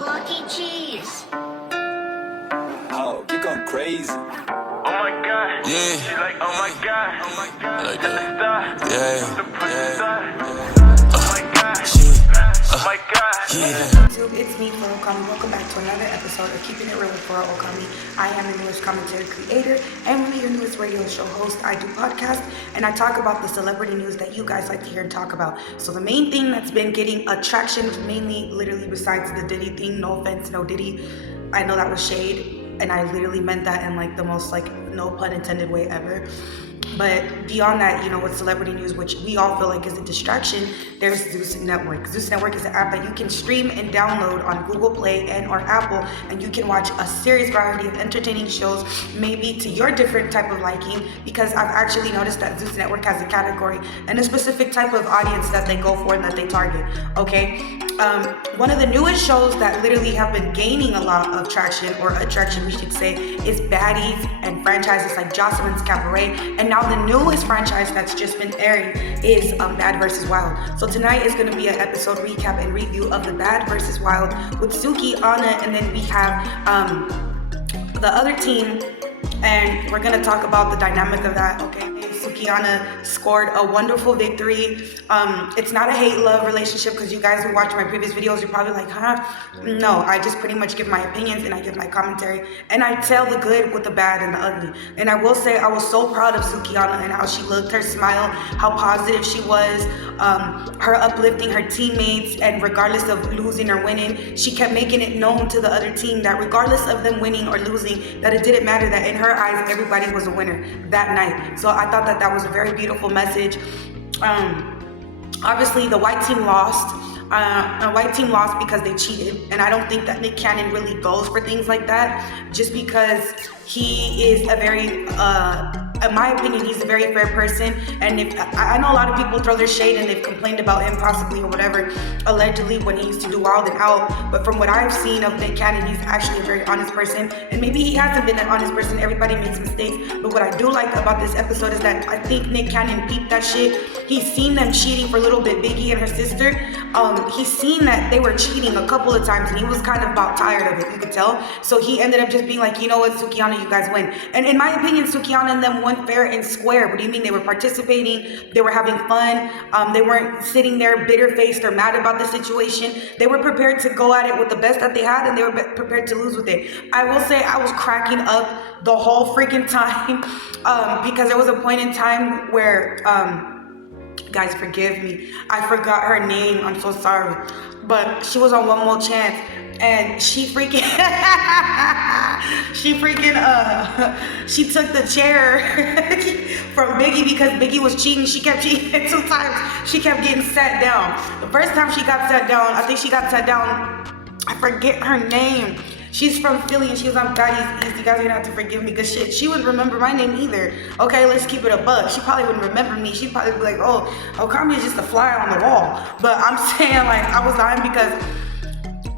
Lucky cheese. Oh, you going crazy. Oh my god. Yeah. She like, oh my god. Oh my god. Like The that. star. Yeah. The pretty Yeah. star. Oh my god. Oh my god. Yeah. YouTube, it's me, Flo Okami. Welcome back to another episode of Keeping It Real with Flo Okami. I am the newest commentary creator and one of your newest radio show hosts. I do podcasts and I talk about the celebrity news that you guys like to hear and talk about. So the main thing that's been getting attraction, mainly literally besides the Diddy thing, no offense, no Diddy, I know that was shade and I literally meant that in like the most like no pun intended way ever. But beyond that, you know, with celebrity news, which we all feel like is a distraction, there's zeusnetwork. Zeusnetwork is an app that you can stream and download on Google Play and or Apple, and you can watch a serious variety of entertaining shows, maybe to your different type of liking, because I've actually noticed that zeusnetwork has a category and a specific type of audience that they go for and that they target, okay? One of the newest shows that literally have been gaining a lot of traction, or attraction we should say, is baddies and franchises like Jocelyn's Cabaret, and now the newest franchise that's just been airing is Bad vs. Wild. So tonight is going to be an episode recap and review of the Bad vs. Wild with Suki, Anna, and then we have the other team, and we're going to talk about the dynamic of that, okay? Sukiana scored a wonderful victory. It's not a hate-love relationship, because you guys who watch my previous videos, you're probably like, huh? No, I just pretty much give my opinions and I give my commentary, and I tell the good with the bad and the ugly. And I will say I was so proud of Sukiana and how she looked, her smile, how positive she was, her uplifting her teammates, and regardless of losing or winning, she kept making it known to the other team that regardless of them winning or losing, that it didn't matter, that in her eyes, everybody was a winner that night. So I thought that was a very beautiful message. Obviously, the white team lost. The white team lost because they cheated, and I don't think that Nick Cannon really goes for things like that, just because he is a very, in my opinion, he's a very fair person. And if I know a lot of people throw their shade and they've complained about him possibly or whatever, allegedly, when he used to do Wild and Out, but from what I've seen of Nick Cannon, he's actually a very honest person, and maybe he hasn't been an honest person. Everybody makes mistakes, but what I do like about this episode is that I think Nick Cannon peeped that shit. He's seen them cheating for a little bit, Biggie and her sister. He's seen that they were cheating a couple of times, and he was kind of about tired of it, you could tell. So he ended up just being like, you know what, Sukiana, you guys win. And in my opinion, Sukiana and them won fair and square. What do you mean? They were participating, they were having fun, they weren't sitting there bitter-faced or mad about the situation. They were prepared to go at it with the best that they had, and they were prepared to lose with it. I will say I was cracking up the whole freaking time, because there was a point in time where, guys, forgive me, I forgot her name, I'm so sorry, but she was on One More Chance, and she freaking she took the chair from Biggie because Biggie was cheating. She kept cheating 2 times. She kept getting sat down. The first time she got sat down, I think she got sat down, I forget her name. She's from Philly and she was on baddies. You guys are gonna have to forgive me, because she wouldn't remember my name either. Okay, let's keep it a buck. She probably wouldn't remember me. She'd probably be like, oh, Okami is just a fly on the wall. But I'm saying, like, I was dying because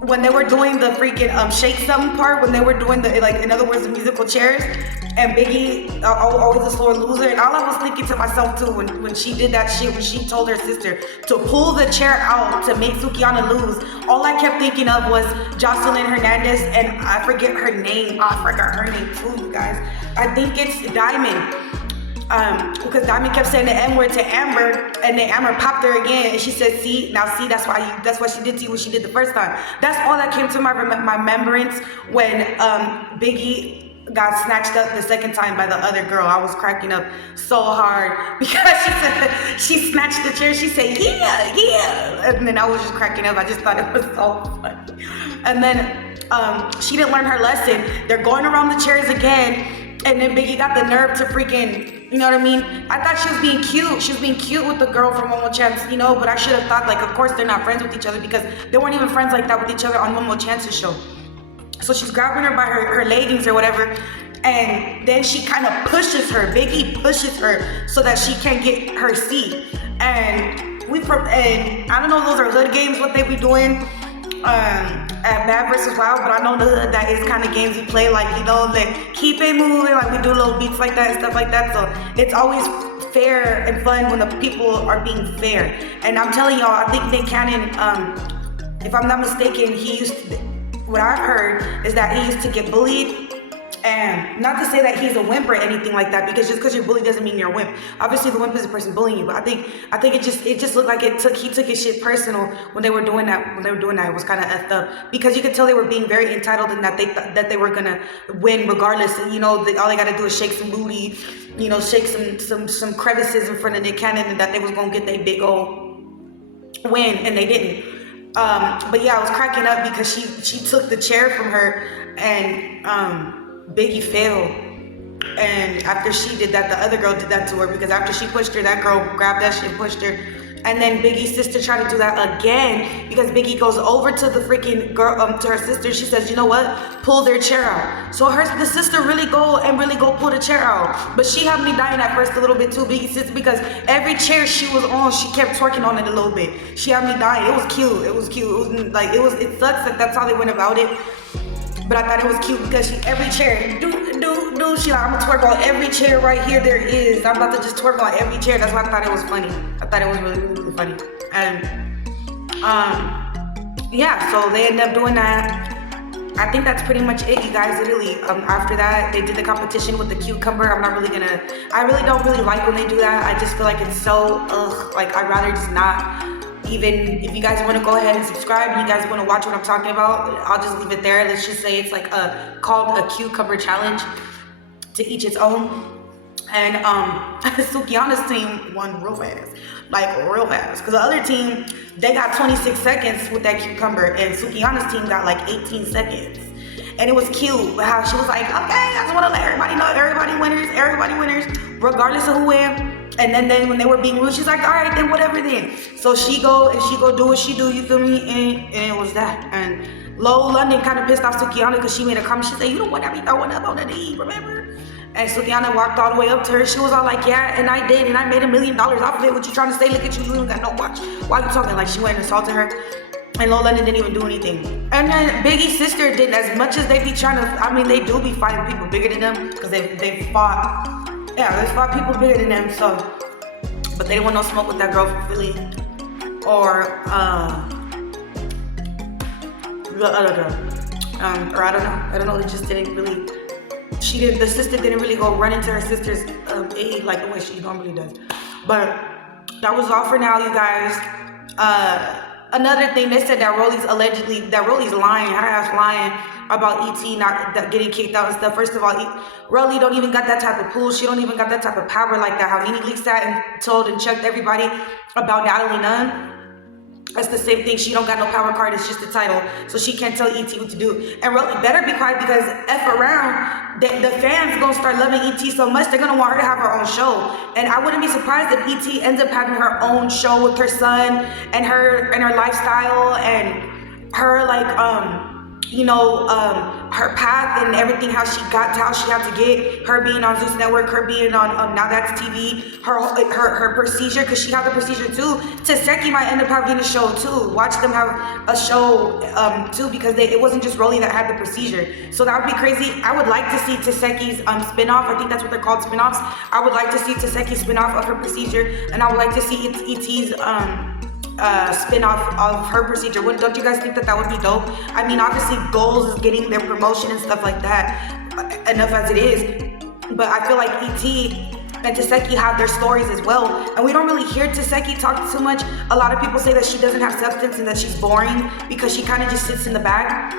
when they were doing the freaking shake something part, when they were doing the, like, in other words, the musical chairs, and Biggie, always a sore loser, and all I was thinking to myself too, when she did that shit, when she told her sister to pull the chair out to make Sukiana lose, all I kept thinking of was Jocelyn Hernandez, and I forget her name. I forgot her name too, you guys. I think it's Diamond. Because Diamond kept saying the N-word to Amber, and then Amber popped her again, and she said, see, that's why she did to you what she did the first time. That's all that came to my remembrance when Biggie got snatched up the second time by the other girl. I was cracking up so hard because she snatched the chair. She said, yeah, and then I was just cracking up. I just thought it was so funny. And then she didn't learn her lesson. They're going around the chairs again, and then Biggie got the nerve to freaking, you know what I mean? I thought she was being cute. She was being cute with the girl from One More Chance, you know, but I should have thought, like, of course they're not friends with each other, because they weren't even friends like that with each other on One More Chance's show. So she's grabbing her by her leggings or whatever, and then she kind of pushes her. Biggie pushes her so that she can get her seat. And I don't know, those are hood games, what they be doing at Bad vs. Wild, but I know the hood, that is kind of games we play, like, you know, like keep it moving, like we do little beats like that and stuff like that. So it's always fair and fun when the people are being fair. And I'm telling y'all, I think Nick Cannon, if I'm not mistaken, he used to, what I've heard is that he used to get bullied. And not to say that he's a wimp or anything like that, because just because you're bullied doesn't mean you're a wimp. Obviously, the wimp is the person bullying you. But I think it just looked like he took his shit personal when they were doing that. It was kind of effed up, because you could tell they were being very entitled and that they were gonna win regardless. And, you know, all they gotta do is shake some booty, you know, shake some crevices in front of Nick Cannon, and that they was gonna get their big old win, and they didn't. But yeah, I was cracking up because she took the chair from her, and Biggie failed. And after she did that, the other girl did that to her, because after she pushed her, that girl grabbed that shit and pushed her. And then Biggie's sister tried to do that again, because Biggie goes over to the freaking girl, to her sister. She says, you know what? Pull their chair out. So the sister really go pull the chair out. But she had me dying at first a little bit too, Biggie's sister, because every chair she was on, she kept twerking on it a little bit. She had me dying. It was cute. It sucks that that's how they went about it. But I thought it was cute because every chair, she like, I'm gonna twerk on every chair right here there is. I'm about to just twerk on every chair. That's why I thought it was funny. I thought it was really, really, really funny. And, yeah, so they ended up doing that. I think that's pretty much it, you guys, literally. After that, they did the competition with the cucumber. I really don't really like when they do that. I just feel like it's so, like, I'd rather just not. Even if you guys want to go ahead and subscribe and you guys want to watch what I'm talking about, I'll just leave it there. Let's just say it's like called a cucumber challenge, to each its own. And Sukiana's team won real fast, because the other team, they got 26 seconds with that cucumber, and Sukiana's team got like 18 seconds. And it was cute how she was like, okay, I just want to let everybody know, everybody winners, regardless of who wins. And then when they were being rude, she's like, all right, then whatever then. So she go do what she do, you feel me? And it was that. And Low London kind of pissed off Sukiana because she made a comment. She said, you don't want to be throwing up on the knee, remember? And Sukiana walked all the way up to her. She was all like, yeah, and I did, and I made $1 million off of it. What you trying to say? Look at you, you ain't got no watch. Why you talking? Like, she went and assaulted her. And Low London didn't even do anything. And then Biggie's sister did, as much as they be trying to, they do be fighting people bigger than them, because they fought. Yeah, they fought people bigger than them, so. But they didn't want no smoke with that girl from Philly. Or, the other girl. Or I don't know, it just didn't really, the sister didn't really go run into her sister's aid like the way she normally does. But that was all for now, you guys. Another thing, they said that Rolly's lying, her ass lying about E.T. not getting kicked out and stuff. First of all, Rolly don't even got that type of pull. She don't even got that type of power like that. How Nene leaked that and told and checked everybody about Natalie Nunn. That's the same thing. She don't got no power card. It's just a title. So she can't tell E.T. what to do. And Rolly better be quiet, because F around, the fans gonna start loving E.T. so much, they're gonna want her to have her own show. And I wouldn't be surprised if E.T. ends up having her own show with her son and her lifestyle and her her path and everything, how she got to how she had to get, her being on Zeus Network, her being on Now That's TV, her procedure, because she had the procedure too. Taseki might end up having a show too. Watch them have a show too, because it wasn't just Rolly that had the procedure. So that would be crazy. I would like to see Taseki's spin-off. I think that's what they're called, spin-offs. I would like to see Taseki's spin-off of her procedure, and I would like to see E.T.'s spin-off of her procedure. Don't you guys think that would be dope? Obviously Goals is getting their promotion and stuff like that, enough as it is, but I feel like E.T. and Taseki have their stories as well, and we don't really hear Taseki talk too much. A lot of people say that she doesn't have substance and that she's boring because she kind of just sits in the back.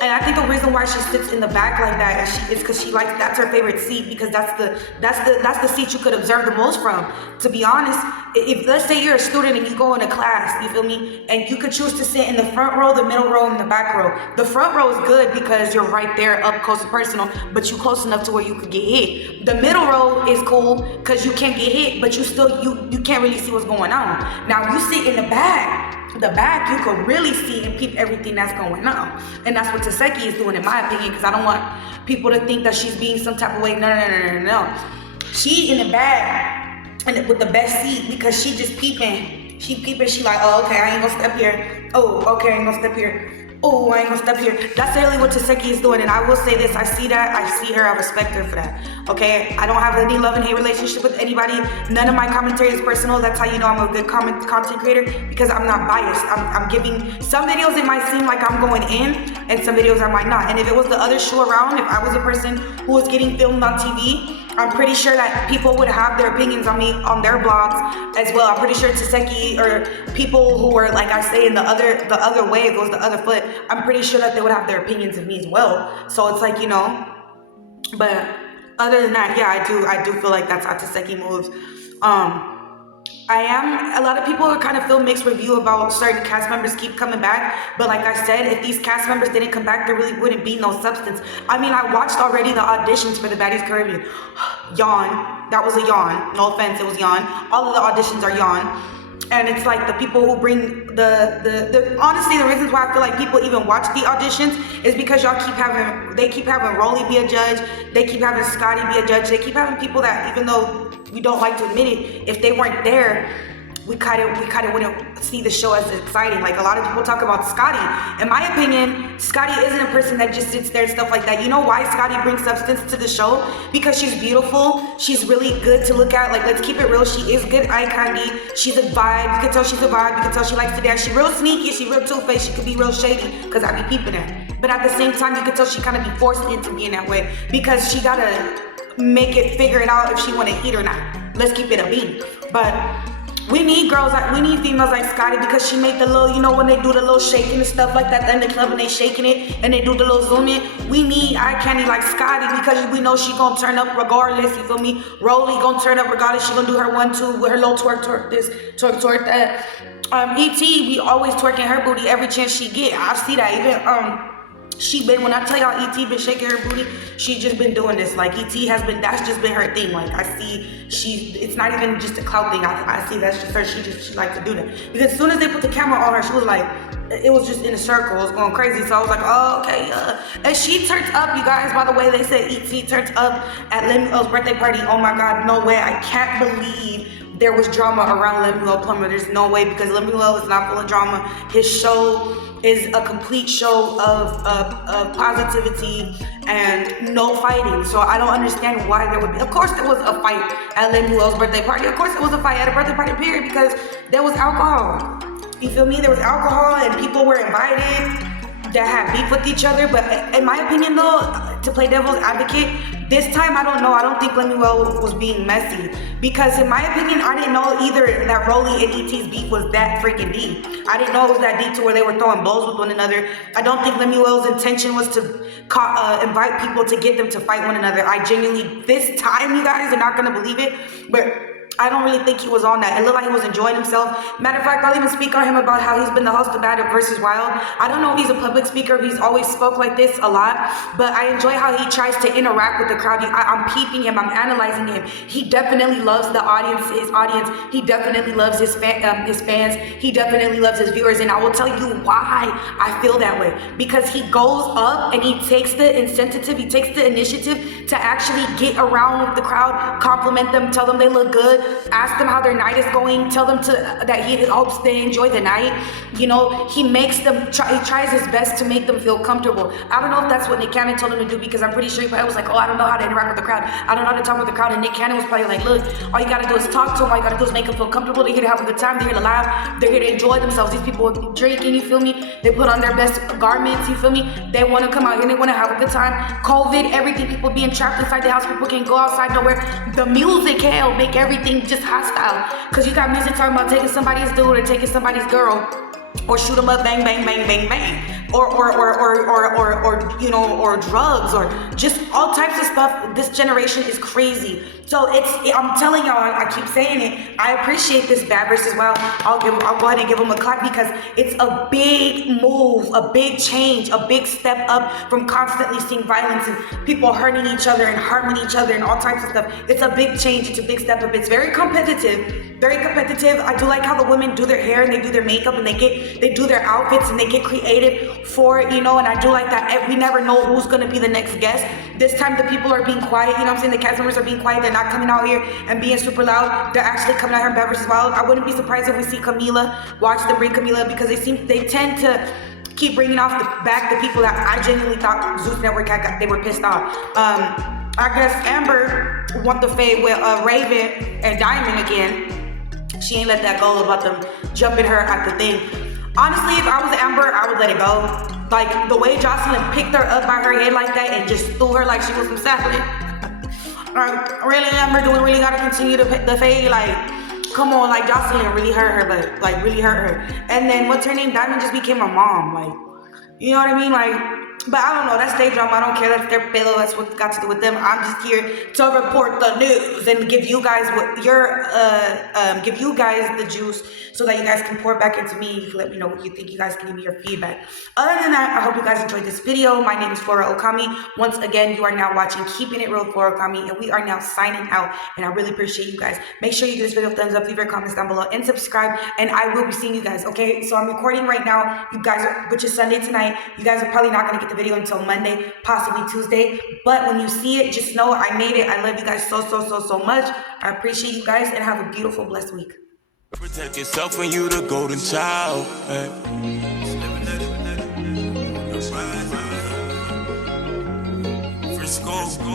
And I think the reason why she sits in the back like that is because she likes, that's her favorite seat, because that's the seat you could observe the most from. To be honest, if let's say you're a student and you go in a class, you feel me, and you could choose to sit in the front row, the middle row, and the back row. The front row is good because you're right there, up close and personal, but you close enough to where you could get hit. The middle row is cool because you can't get hit, but you can't really see what's going on. Now you sit in the back, you could really see and peep everything that's going on. And that's what Taseki is doing, in my opinion, because I don't want people to think that she's being some type of way. No. She in the back and with the best seat because she just peeping. She like, oh, okay, I ain't gonna step here. Oh, okay, I ain't gonna step here. oh, I ain't gonna step here. That's literally what Suki is doing, and I will say this, I see that, I see her, I respect her for that, okay? I don't have any love and hate relationship with anybody. None of my commentary is personal. That's how you know I'm a good content creator, because I'm not biased. I'm giving, some videos it might seem like I'm going in, and some videos I might not. And if it was the other shoe around, if I was a person who was getting filmed on TV, I'm pretty sure that people would have their opinions on me on their blogs as well. I'm pretty sure Suki or people who are, like I say, in the other way, it goes the other foot, I'm pretty sure that they would have their opinions of me as well. So it's like, you know, but other than that, yeah, I do feel like that's how Suki moves. A lot of people kind of feel mixed review about certain cast members keep coming back, but like I said, if these cast members didn't come back, there really wouldn't be no substance. I mean, I watched already the auditions for the Baddies Caribbean. Yawn. That was a yawn. No offense, it was yawn. All of the auditions are yawn. And it's like the people who bring honestly, the reasons why I feel like people even watch the auditions is because they keep having Rolly be a judge, they keep having Scotty be a judge, they keep having people that, even though we don't like to admit it, if they weren't there, we kind of wouldn't see the show as exciting. Like, a lot of people talk about Scotty. In my opinion, Scotty isn't a person that just sits there and stuff like that. You know why Scotty brings substance to the show? Because she's beautiful. She's really good to look at. Like, let's keep it real. She is good eye candy. She's a vibe. You can tell she's a vibe. You can tell she likes to dance. She's real sneaky. She's real two-faced. She could be real shady, because I be peeping her. But at the same time, you can tell she kind of be forced into being that way, because she gotta make it, figure it out if she want to eat or not. Let's keep it a beat. But we need females like Scotty, because she make the little, you know, when they do the little shaking and stuff like that in the club and they shaking it and they do the little zoom in. We need eye candy like Scotty, because we know she gonna turn up regardless, you feel me? Rolly gonna turn up regardless. She gonna do her 1-2 with her little twerk this, twerk that. ET, we always twerking her booty every chance she get. I see that. Even she been, when I tell y'all ET been shaking her booty, she just been doing this. Like, ET has been, that's just been her thing. Like, I see, it's not even just a clout thing. I see that's just her. She likes to do that. Because as soon as they put the camera on her, she was like, it was just in a circle. It was going crazy. So I was like, oh, okay, And she turned up, you guys, by the way, they said ET turned up at Lemuel's birthday party. Oh my God, no way. I can't believe there was drama around Lemuel Plummer. There's no way, because Lemuel is not full of drama. His show is a complete show of positivity and no fighting. So I don't understand why there would be. Of course there was a fight at Lemuel's birthday party. Of course there was a fight at a birthday party, period, because there was alcohol. You feel me? There was alcohol and people were invited that had beef with each other. But in my opinion though, to play devil's advocate, this time, I don't know. I don't think Lemuel was being messy, because in my opinion, I didn't know either that Rolly and ET's beef was that freaking deep. I didn't know it was that deep to where they were throwing blows with one another. I don't think Lemuel's intention was to invite people to get them to fight one another. I genuinely, this time, you guys are not gonna believe it, but I don't really think he was on that. It looked like he was enjoying himself. Matter of fact, I'll even speak on him about how he's been the host of Bad vs. Wild. I don't know if he's a public speaker, if he's always spoke like this a lot, but I enjoy how he tries to interact with the crowd. I'm peeping him, I'm analyzing him. He definitely loves the audience, his audience. He definitely loves his fans. He definitely loves his viewers, and I will tell you why I feel that way. Because he goes up and he takes the initiative to actually get around with the crowd, compliment them, tell them they look good, ask them how their night is going, tell them that he hopes they enjoy the night. You know, he makes them he tries his best to make them feel comfortable. I don't know if that's what Nick Cannon told him to do, because I'm pretty sure he probably was like, oh, I don't know how to interact with the crowd, I don't know how to talk with the crowd. And Nick Cannon was probably like, look, all you gotta do is talk to them, all you gotta do is make them feel comfortable. They're here to have a good time, they're here to laugh, they're here to enjoy themselves. These people are drinking, you feel me? They put on their best garments, you feel me? They want to come out here and they want to have a good time. COVID, everything, people being trapped inside the house, people can't go outside nowhere. The music, hell, make everything just hostile, because you got music talking about taking somebody's dude or taking somebody's girl, or shoot them up, bang, bang, bang, bang, bang, or you know, or drugs, or just all types of stuff. This generation is crazy. So I'm telling y'all, I keep saying it, I appreciate this Bad vs. Wild. I'll go ahead and give them a clap, because it's a big move, a big change, a big step up from constantly seeing violence and people hurting each other and harming each other and all types of stuff. It's a big change, it's a big step up. It's very competitive, very competitive. I do like how the women do their hair and they do their makeup and they do their outfits and they get creative for it, you know, and I do like that. We never know who's gonna be the next guest. This time the people are being quiet, you know what I'm saying? The cast members are being quiet, they're not coming out here and being super loud. They're actually coming out here in Bad vs. Wild. I wouldn't be surprised if we see Camila, watch them bring Camila, because they tend to keep bringing back the people that I genuinely thought Zeus Network they were pissed off. I guess Amber want the fade with Raven and Diamond again. She ain't let that go about them jumping her at the thing. Honestly, if I was Amber, I would let it go. Like the way Jocelyn picked her up by her head like that and just threw her like she was some sapling. Really, Amber, do we really gotta continue to pick the fade? Like, come on, like Jocelyn really hurt her, but like really hurt her. And then what's her name? Diamond just became a mom. Like, you know what I mean? Like, but I don't know. That's their drama. I don't care. That's their pillow. That's what got to do with them. I'm just here to report the news and give you guys what your give you guys the juice so that you guys can pour back into me. You can let me know what you think. You guys can give me your feedback. Other than that, I hope you guys enjoyed this video. My name is Flora Okami. Once again, you are now watching Keeping It Real Flora Okami, and we are now signing out. And I really appreciate you guys. Make sure you give this video a thumbs up, leave your comments down below, and subscribe. And I will be seeing you guys. Okay, so I'm recording right now. You guys, which is Sunday tonight. You guys are probably not gonna get the video until Monday, possibly Tuesday. But when you see it, just know I made it. I love you guys so much. I appreciate you guys, and have a beautiful, blessed week. Protect yourself when you the golden child. Frisco.